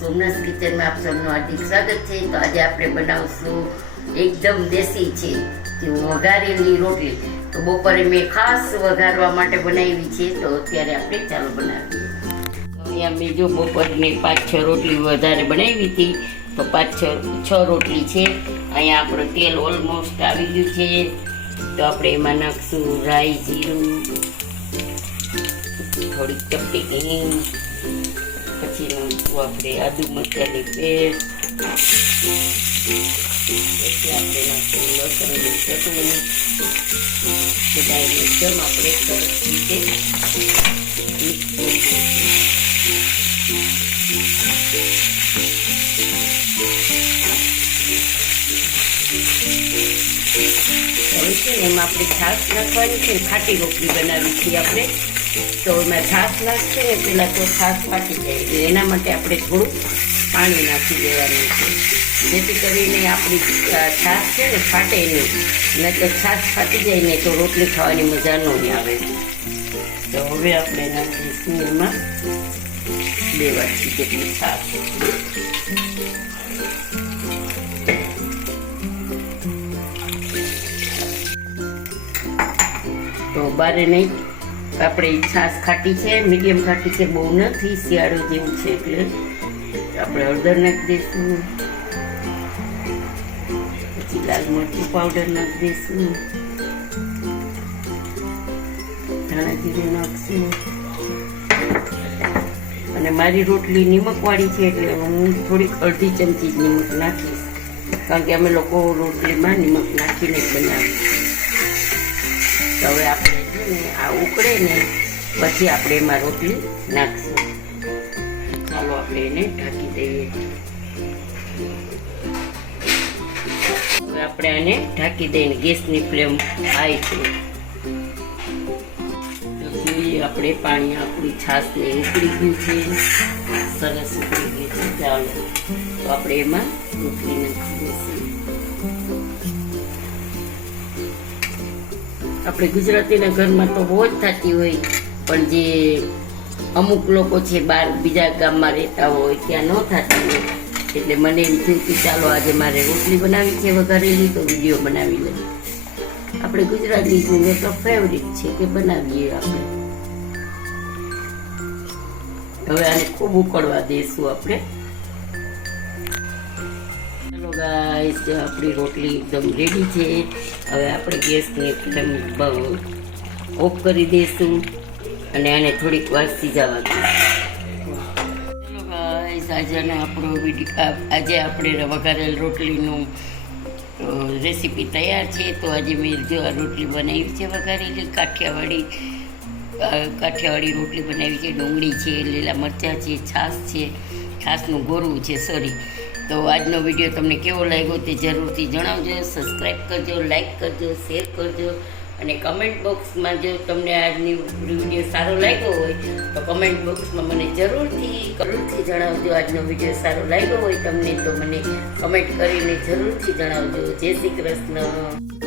સોમનાથ કિચનમાં આપ સૌનું હાર્દિક સ્વાગત છે। તો આજે આપણે બનાવશું એકદમ દેશી છે જે વઘારેલી રોટલી। તો બપોરે મેં ખાસ વઘારવા માટે બનાવી છે, તો અત્યારે આપણે ચાલો બનાવીએ। અહીંયા મેં જો બપોરની 5-6 રોટલી વધારે બનાવી હતી, તો 5-6 રોટલી છે। અહીંયા આપણું તેલ ઓલમોસ્ટ આવી ગયું છે, તો આપણે એમાં નાખશું રાઈ, જીરું, થોડીક ચપટી હિંગ, પછી નાખવું આપણે આદુ મરચાંની પેસ્ટ, પછી આપણે નાખશું લસણની ચટણી। બધા એકદમ આપણે સરસ રીતે મિક્સ કરીશું। હવે છે ને એમાં આપણે છાશ નાખવાની છે, ખાટી રોટલી બનાવી છીએ આપણે, તો એમાં છાશ નાખશે ને પહેલાં તો છાશ ફાટી જાય, એટલે એના માટે આપણે થોડું પાણી નાખી દેવાનું છે, જેથી કરીને આપણી છાશ છે ને ફાટે નહીં, નહીં તો છાશ ફાટી જાય ને તો રોટલી ખાવાની મજા નહીં આવે। તો હવે આપણે નાખીશું એમાં 2 વાટકી જેટલી છાશ। તો બારે નહીં, આપણે છાશ ખાટી છે, મીડિયમ ખાટી છે, બહુ નથી, શિયાળો જેવું છે એટલે આપણે હળદર નાખી દઈશું, પછી લાલ મરચું પાવડર નાખી દઈશું, ધાણા જીરું નાખશું, અને મારી રોટલી નિમકવાળી છે એટલે હું થોડીક અડધી ચમચી નિમક નાખીશ, કારણ કે અમે લોકો રોટલીમાં નિમક નાખીને જ બનાવીએ। હવે આપણે છે ને આ ઉકળે ને પછી આપણે એમાં રોટલી નાખશું। ચાલો આપણે એને ઢાંકી દઈએ। હવે આપણે આને ઢાંકી દઈને ગેસની ફ્લેમ હાઈ છે, જોઈએ આપણે પાણી આપણી છાશને ઉકળી ગયું છે, સરસ ઉકળી ગયું છે। ચાલો તો આપણે એમાં રોટલી નાખી દઈશું। આપણે ગુજરાતીના ઘરમાં તો બહુ જ થતી હોય, પણ જે અમુક લોકો છે બહાર બીજા ગામમાં રહેતા હોય ત્યાં ન થતી હોય, એટલે મને એમ થયું કે ચાલો આજે મારે રોટલી બનાવી છે વઘારેલી, તો વિડીયો બનાવી લઈએ। આપણે ગુજરાતીને તો ફેવરિટ છે કે બનાવીએ આપણે। હવે આને ખૂબ ઉકળવા દઈશું આપણે। ચાલો ગાઈસ, આપણી રોટલી એકદમ રેડી છે। હવે આપણે ગેસની ફ્લેમ ઓફ કરી દઈશું અને આને થોડીક વાર સિજાવા દઈશું। ચાલો ગાઈસ, આજે આપણે વઘારેલ રોટલીનું રેસીપી તૈયાર છે। તો આજે મેં જો આ રોટલી બનાવી છે વઘારેલી, કાઠિયાવાડી રોટલી બનાવી છે, ડુંગળી છે, લીલા મરચાં છે, છાશ છે, છાશનું ગોરું છે સોરી। તો આજનો વિડીયો તમને કેવો લાગ્યો તે જરૂરથી જણાવજો, સબસ્ક્રાઈબ કરજો, લાઈક કરજો, શેર કરજો, અને કમેન્ટ બોક્સમાં જો તમને આજની વિડીયો સારો લાગ્યો હોય તો કમેન્ટ બોક્સમાં મને જરૂરથી જણાવજો। આજનો વિડીયો સારો લાગ્યો હોય તમને તો મને કમેન્ટ કરીને જરૂરથી જણાવજો। જય શ્રી કૃષ્ણ।